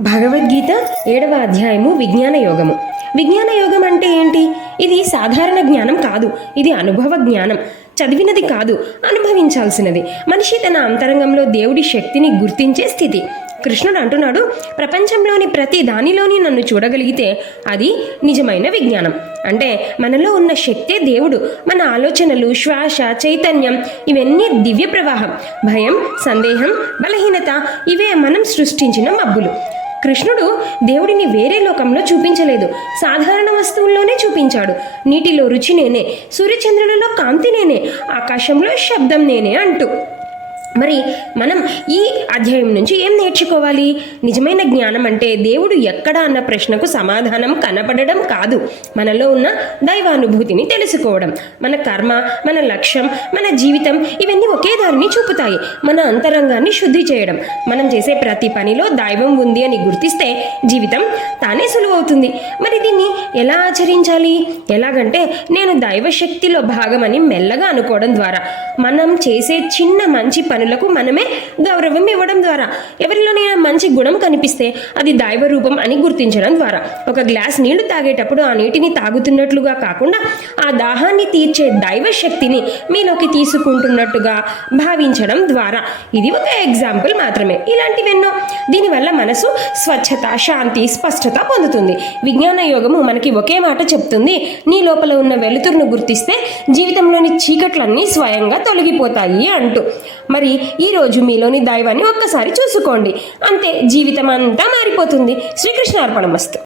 భగవద్గీత ఏడవ అధ్యాయము విజ్ఞాన యోగము విజ్ఞాన యోగం అంటే ఏంటి? ఇది సాధారణ జ్ఞానం కాదు. ఇది అనుభవ జ్ఞానం. చదివినది కాదు అనుభవించాల్సినది. మనిషి తన అంతరంగంలో దేవుడి శక్తిని గుర్తించే స్థితి. కృష్ణుడు అంటున్నాడు ప్రపంచంలోని ప్రతి దానిలోని నన్ను చూడగలిగితే అది నిజమైన విజ్ఞానం. అంటే మనలో ఉన్న శక్తే దేవుడు. మన ఆలోచనలు శ్వాస చైతన్యం ఇవన్నీ దివ్య ప్రవాహం. భయం సందేహం బలహీనత ఇవే మనం సృష్టించిన మబ్బులు. కృష్ణుడు దేవుడిని వేరే లోకంలో చూపించలేదు. సాధారణ వస్తువుల్లోనే చూపించాడు. నీటిలో రుచి నేనే సూర్యచంద్రులలో కాంతి నేనే ఆకాశంలో శబ్దం నేనే అంటూ మరి మనం ఈ అధ్యాయం నుంచి ఏం నేర్చుకోవాలి? నిజమైన జ్ఞానం అంటే దేవుడు ఎక్కడ అన్న ప్రశ్నకు సమాధానం కనపడడం కాదు. మనలో ఉన్న దైవానుభూతిని తెలుసుకోవడం. మన కర్మ మన లక్ష్యం మన జీవితం ఇవన్నీ ఒకే దారిని చూపుతాయి. మన అంతరంగాన్ని శుద్ధి చేయడం. మనం చేసే ప్రతి పనిలో దైవం ఉంది అని గుర్తిస్తే జీవితం తానే సులువవుతుంది. మరి దీన్ని ఎలా ఆచరించాలి? ఎలాగంటే నేను దైవశక్తిలో భాగమని మెల్లగా అనుకోవడం ద్వారా. మనం చేసే చిన్న మంచి పనులకు మనమే గౌరవం ఇవ్వడం ద్వారా. ఎవరిలోనైనా మంచి గుణం కనిపిస్తే అది దైవ రూపం అని గుర్తించడం ద్వారా. ఒక గ్లాస్ నీళ్ళు తాగేటప్పుడు ఆ నీటిని తాగుతున్నట్లుగా కాకుండా ఆ దాహాన్ని తీర్చే దైవ శక్తిని మీలోకి తీసుకుంటున్నట్టుగా భావించడం ద్వారా. ఇది ఒక ఎగ్జాంపుల్ మాత్రమే. ఇలాంటివెన్నో దీనివల్ల మనసు స్వచ్ఛత శాంతి స్పష్టత పొందుతుంది. విజ్ఞాన యోగము మనకి ఒకే మాట చెప్తుంది. నీ లోపల ఉన్న వెలుతురును గుర్తిస్తే జీవితంలోని చీకట్లన్నీ స్వయంగా తొలగిపోతాయి అంటూ. మరి ఈ రోజు మీలోని దైవాన్ని ఒక్కసారి చూసుకోండి. అంతే జీవితం అంతా మారిపోతుంది. శ్రీకృష్ణ అర్పణమస్తు